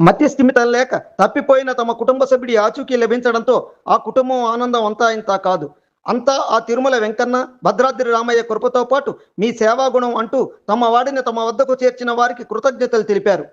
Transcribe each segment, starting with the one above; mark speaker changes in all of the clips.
Speaker 1: మధ్యస్థిమితం లేక తప్పిపోయిన తమ కుటుంబ సభ్యుడి ఆచూకీ లభించడంతో ఆ కుటుంబం ఆనందం అంతా ఇంతా కాదు. అంతా ఆ తిరుమల వెంకన్న భద్రాద్రి రామయ్య కృపతో పాటు మీ సేవాగుణం అంటూ తమ వాడిని తమ వద్దకు చేర్చిన వారికి కృతజ్ఞతలు తెలిపారు.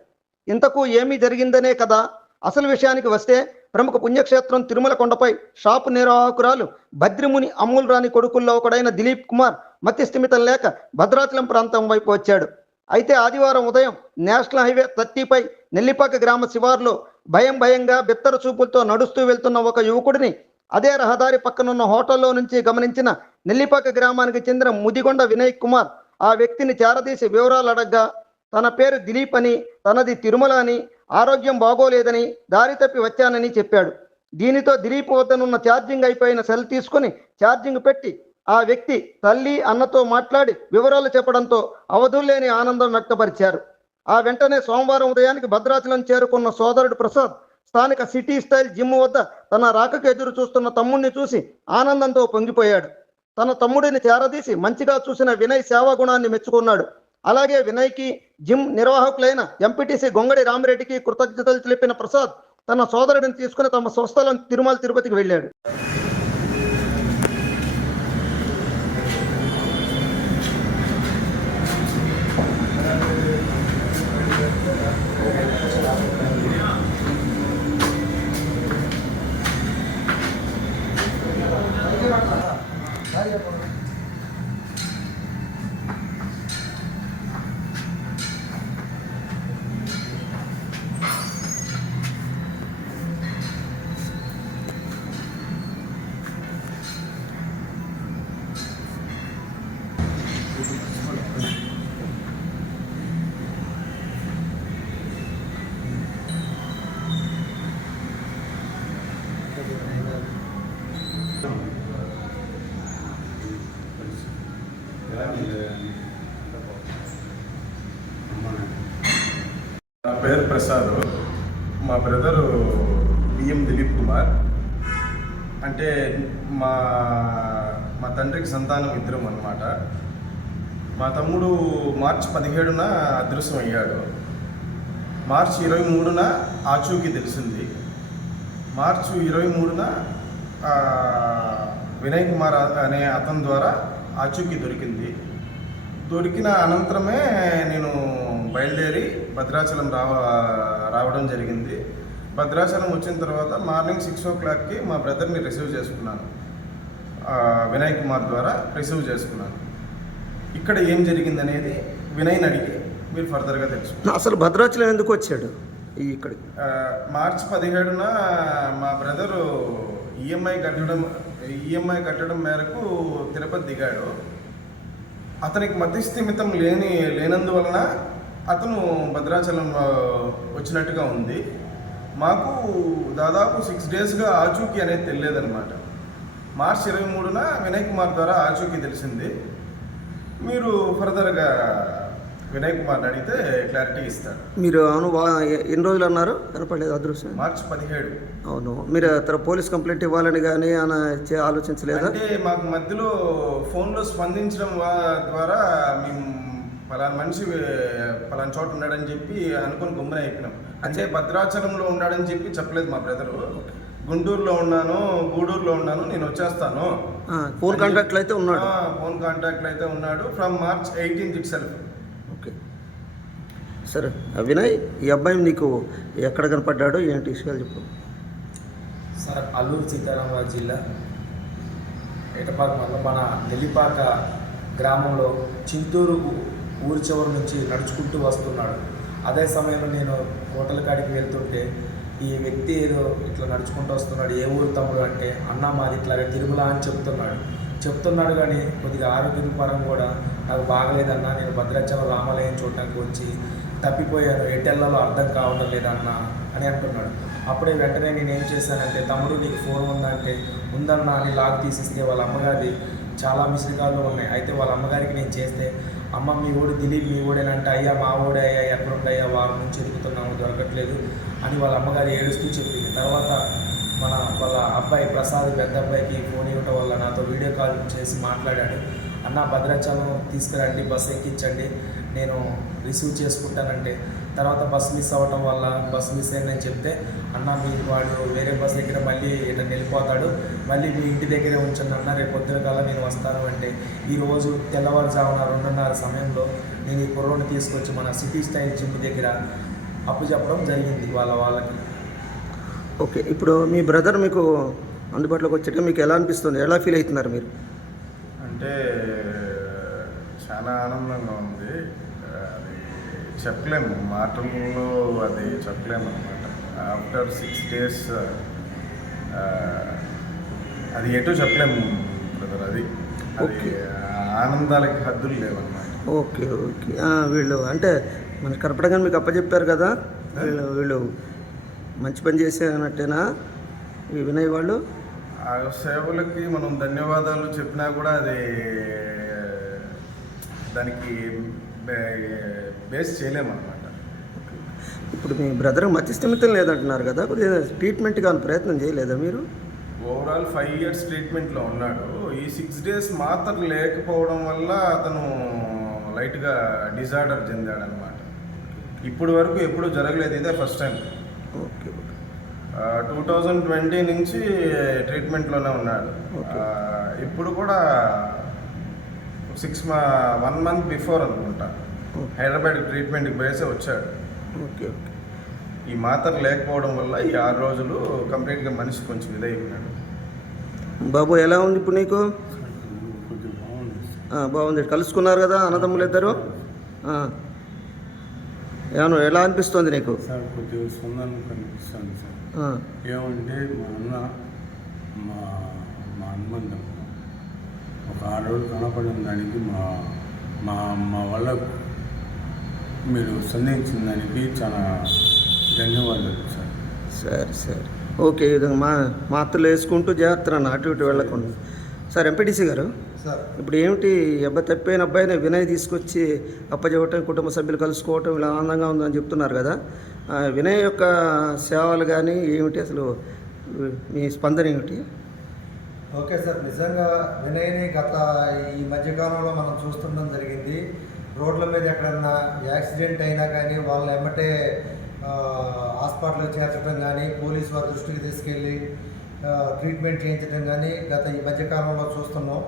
Speaker 1: ఇంతకు ఏమీ జరిగిందనే కదా? అసలు విషయానికి వస్తే ప్రముఖ పుణ్యక్షేత్రం తిరుమల కొండపై షాపు నిర్వాహకురాలు భద్రిముని అమ్ముల్ రాణి కొడుకుల్లో ఒకడైన దిలీప్ కుమార్ మత్యస్థిమితం లేక భద్రాచలం ప్రాంతం వైపు వచ్చాడు. అయితే ఆదివారం ఉదయం నేషనల్ హైవే థర్టీపై నెల్లిపాక గ్రామ శివార్లో భయం భయంగా బిత్తర చూపులతో నడుస్తూ వెళ్తున్న ఒక యువకుడిని అదే రహదారి పక్కనున్న హోటల్లో నుంచి గమనించిన నెల్లిపాక గ్రామానికి చెందిన ముదిగొండ వినయ్ కుమార్ ఆ వ్యక్తిని చేరదీసి వివరాలు అడగ్గా తన పేరు దిలీప్ అని తనది తిరుమల అని ఆరోగ్యం బాగోలేదని దారి తప్పి వచ్చానని చెప్పాడు. దీనితో దిలీప్ వద్దనున్న ఛార్జింగ్ అయిపోయిన సెల్ తీసుకుని ఛార్జింగ్ పెట్టి ఆ వ్యక్తి తల్లి అన్నతో మాట్లాడి వివరాలు చెప్పడంతో అవధులేని ఆనందం వ్యక్తపరిచారు. ఆ వెంటనే సోమవారం ఉదయానికి భద్రాచలం చేరుకున్న సోదరుడు ప్రసాద్ స్థానిక సిటీ స్టైల్ జిమ్ వద్ద తన రాకకు ఎదురు చూస్తున్న తమ్ముడిని చూసి ఆనందంతో పొంగిపోయాడు. తన తమ్ముడిని చేరదీసి మంచిగా చూసిన వినయ్ సేవాగుణాన్ని మెచ్చుకున్నాడు. అలాగే వినయ్కి జిమ్ నిర్వాహకులైన ఎంపీటీసీ గొంగడి రామిరెడ్డికి కృతజ్ఞతలు తెలిపిన ప్రసాద్ తన సోదరుడిని తీసుకుని తమ స్వస్థలం తిరుమల తిరుపతికి వెళ్ళాడు.
Speaker 2: నా ప్రసాద్ మా బ్రదరు బిఎం దిలీప్ కుమార్. అంటే మా మా తండ్రికి సంతానం ఇద్దరం అనమాట మా తమ్ముడు మార్చి పదిహేడున అదృశ్యం అయ్యాడు. మార్చి ఇరవై మూడున ఆచూకీ తెలిసింది. మార్చి ఇరవై మూడున వినయ్ కుమార్ అనే అతని ద్వారా ఆచూకీ దొరికింది. దొరికిన అనంతరమే నేను బయలుదేరి భద్రాచలం రావ రావడం జరిగింది. భద్రాచలం వచ్చిన తర్వాత మార్నింగ్ సిక్స్ ఓ క్లాక్కి మా బ్రదర్ని రిసీవ్ చేసుకున్నాను. వినయ్ కుమార్ ద్వారా రిసీవ్ చేసుకున్నాను. ఇక్కడ ఏం జరిగింది అనేది వినయ్ని అడిగి మీరు ఫర్దర్గా తెలుసుకున్నారు
Speaker 1: అసలు భద్రాచలం ఎందుకు వచ్చాడు
Speaker 2: ఆ, మార్చి పదిహేడున మా బ్రదరు ఈఎంఐ కట్టడం ఈఎంఐ కట్టడం మేరకు తిరుపతి దిగాడు. అతనికి మధ్యస్థిమితం లేని లేనందువలన అతను భద్రాచలం వచ్చినట్టుగా ఉంది. మాకు దాదాపు సిక్స్ డేస్గా ఆచూకీ అనేది తెలియదన్నమాట. మార్చి ఇరవై మూడున వినయ్ కుమార్ ద్వారా ఆచూకీ తెలిసింది. మీరు ఫర్దర్గా వినయ్ కుమార్ని అడిగితే క్లారిటీ ఇస్తాడు.
Speaker 1: మీరు అవును ఎన్ని రోజులు అన్నారు? కనపడలేదు అదృశ్యం
Speaker 2: మార్చి పదిహేడు.
Speaker 1: అవును. మీరు పోలీస్ కంప్లైంట్ ఇవ్వాలని కానీ ఆయన ఆలోచించలేదా?
Speaker 2: అంటే మాకు మధ్యలో ఫోన్లో స్పందించడం ద్వారా మేము పలానా మనిషి పలానా చోట ఉన్నాడని చెప్పి అనుకుని గుమ్మన అయిపోయినాం. అంటే భద్రాచలంలో ఉన్నాడని చెప్పి చెప్పలేదు మా బ్రదరు. గుంటూరులో ఉన్నాను గూడూరులో ఉన్నాను నేను వచ్చేస్తాను.
Speaker 1: ఫోన్ కాంటాక్ట్లు అయితే ఉన్నాడు.
Speaker 2: ఫోన్ కాంటాక్ట్లో అయితే ఉన్నాడు. From March eighteenth it self
Speaker 1: సరే వినయ్ ఈ అబ్బాయి నీకు ఎక్కడ కనపడ్డాడు ఏంటి విషయాలు చెప్పు.
Speaker 3: సార్ అల్లూరు సీతారామరాజు జిల్లా ఎటపాక మన నెల్లిపాక గ్రామంలో చింతూరు ఊరి చివరి నుంచి నడుచుకుంటూ వస్తున్నాడు. అదే సమయంలో నేను హోటల్ కాడికి వెళ్తుంటే ఈ వ్యక్తి ఏదో ఇట్లా నడుచుకుంటూ వస్తున్నాడు. ఏ ఊరు తమ్ముడు అంటే అన్న మాది ఇట్లాగా తిరుమల అని చెప్తున్నాడు. చెప్తున్నాడు కానీ కొద్దిగా ఆరోగ్య పరంగా కూడా నాకు బాగలేదన్నా నేను భద్రాచలం రామాలయం చూడటానికి వచ్చి తప్పిపోయాను ఎటెల్లలో అర్థం కావడం లేదన్న అని అంటున్నాడు. అప్పుడే వెంటనే నేను ఏం చేశానంటే తమ్ముడు నీకు ఫోన్ ఉందంటే ఉందన్నా అని లాక్ తీసిస్తే వాళ్ళ అమ్మగారి చాలా మిస్డ్ ఉన్నాయి. అయితే వాళ్ళ అమ్మగారికి నేను చేస్తే అమ్మ మీ ఓడి దిలీప్ మీ ఓడేనంటే అయ్యా మా ఓడే అయ్యా ఎక్కడుండయ్యా వారం నుంచి ఎదుగుతున్నాము దొరకట్లేదు అని వాళ్ళ అమ్మగారు ఏడుస్తూ చెప్పింది. తర్వాత మన వాళ్ళ అబ్బాయి ప్రసాద్ పెద్ద అబ్బాయికి ఫోన్ ఇవ్వటం వల్ల నాతో వీడియో కాల్ చేసి మాట్లాడాడు. అన్న భద్రాచలం తీసుకురండి బస్సు ఎక్కించండి నేను రిసీవ్ చేసుకుంటానంటే తర్వాత బస్ మిస్ అవ్వటం వల్ల బస్ మిస్ అయిందని చెప్తే అన్న మీ వాడు వేరే బస్ దగ్గర మళ్ళీ ఇట్లా వెళ్ళిపోతాడు మళ్ళీ మీ ఇంటి దగ్గరే ఉంచండి అన్న రేపు పొద్దున కల్లా నేను వస్తాను అంటే ఈరోజు తెల్లవారుజామున రెండున్నర సమయంలో నేను ఈ కుర్రోని తీసుకొచ్చి మన సిటీ స్టైల్ జిమ్ దగ్గర అప్పు చెప్పడం జరిగింది వాళ్ళ వాళ్ళకి.
Speaker 4: ఓకే ఇప్పుడు మీ బ్రదర్ మీకు అందుబాటులోకి వచ్చాక మీకు ఎలా అనిపిస్తుంది? ఎలా ఫీల్ అవుతున్నారు మీరు?
Speaker 2: అంటే చాలా ఆనందంగా ఉంది. అది చెప్పలేము మాటల్లో అది చెప్పలేము అనమాట ఆఫ్టర్ సిక్స్ డేస్ అది ఎటు చెప్పలేము బ్రదర్ అది. ఆనందాలకి హద్దులు లేవన్నమాట.
Speaker 4: Okay okay. వీళ్ళు అంటే మన కరపడగా మీకు అప్పచెప్పారు కదా? వీళ్ళు వీళ్ళు మంచి పని చేసేనట్టేనా ఈ వినయ్ వాళ్ళు?
Speaker 2: ఆ సేవలకి మనం ధన్యవాదాలు చెప్పినా కూడా అది దానికి బేస్ చేయలేమన్నమాట.
Speaker 4: ఇప్పుడు మీ బ్రదర్ మతి స్థిమితం లేదంటున్నారు కదా ట్రీట్మెంట్ కానీ ప్రయత్నం చేయలేదా మీరు?
Speaker 2: ఓవరాల్ ఫైవ్ ఇయర్స్ ట్రీట్మెంట్లో ఉన్నాడు. ఈ సిక్స్ డేస్ మాత్రం లేకపోవడం వల్ల అతను లైట్గా డిజార్డర్ చెందాడనమాట ఇప్పుడు వరకు ఎప్పుడు జరగలేదు ఇదే first time
Speaker 4: okay
Speaker 2: two thousand twenty నుంచి ట్రీట్మెంట్లోనే ఉన్నాడు. ఇప్పుడు కూడా సిక్స్ మా వన్ మంత్ బిఫోర్ అనుకుంటా. హైదరాబాద్ ట్రీట్మెంట్కి పోయేసే వచ్చాడు.
Speaker 4: Okay okay.
Speaker 2: ఈ మాత్ర లేకపోవడం వల్ల ఈ ఆరు రోజులు కంప్లీట్గా మనిషి కొంచెం ఇదైపోయినాడు
Speaker 4: బాబు ఎలా ఉంది ఇప్పుడు నీకు?
Speaker 5: కొంచెం బాగుంది.
Speaker 4: కలుసుకున్నారు కదా అన్నదమ్ములు ఇద్దరు? ఆ. ఏమన్నా ఎలా అనిపిస్తుంది నీకు?
Speaker 5: సార్ కొద్దిగా సుందరం కనిపిస్తుంది సార్.
Speaker 4: ఆ,
Speaker 5: ఏమంటే మా అన్న మా మా అనుబంధం ఒక ఆరు రోజులు కనపడిన దానికి. మా మా మా వాళ్ళకు మీరు సంధించిన దానికి చాలా ధన్యవాదాలు సార్.
Speaker 4: సరే సరే. ఓకే ఈ విధంగా మా మాత్రలు వేసుకుంటూ జాగ్రత్త అన్న అటు ఇటు వెళ్ళకుండా. సార్ ఎంపీటీసీ గారు?
Speaker 6: సార్.
Speaker 4: ఇప్పుడు ఏమిటి అబ్బాయి తప్పైన అబ్బాయిని వినయ్ తీసుకొచ్చి అప్పచెప్పటం కుటుంబ సభ్యులు కలుసుకోవటం ఇలా ఆనందంగా ఉందని చెప్తున్నారు కదా. ఆ, వినయ్ యొక్క సేవలు కానీ ఏమిటి అసలు? మీ స్పందన ఏమిటి?
Speaker 6: ఓకే సార్ నిజంగా వినయ్ని గత ఈ మధ్యకాలంలో మనం చూస్తుండడం జరిగింది. రోడ్ల మీద ఎక్కడన్నా యాక్సిడెంట్ అయినా కానీ వాళ్ళు ఎమ్మటే హాస్పిటల్ చేర్చడం కానీ పోలీస్ వారి దృష్టికి తీసుకెళ్ళి ట్రీట్మెంట్ చేయించడం కానీ గత ఈ మధ్యకాలంలో చూస్తున్నాం.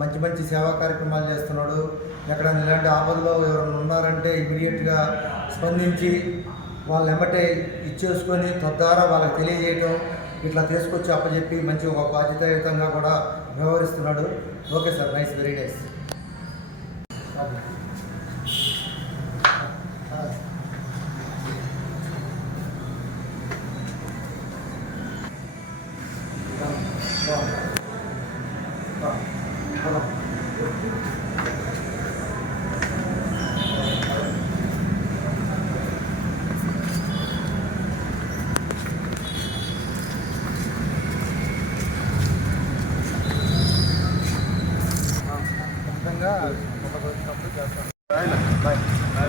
Speaker 6: మంచి మంచి సేవా కార్యక్రమాలు చేస్తున్నాడు. ఎక్కడైనా ఇలాంటి ఆపదలో ఎవరైనా ఉన్నారంటే ఇమీడియట్గా స్పందించి వాళ్ళు ఎమ్మటే ఇచ్చేసుకొని తద్వారా వాళ్ళకి తెలియజేయటం ఇట్లా తీసుకొచ్చి అప్పచెప్పి మంచి ఒక బాధ్యతాయుతంగా కూడా వ్యవహరిస్తున్నాడు. Okay sir nice very nice
Speaker 7: twenty four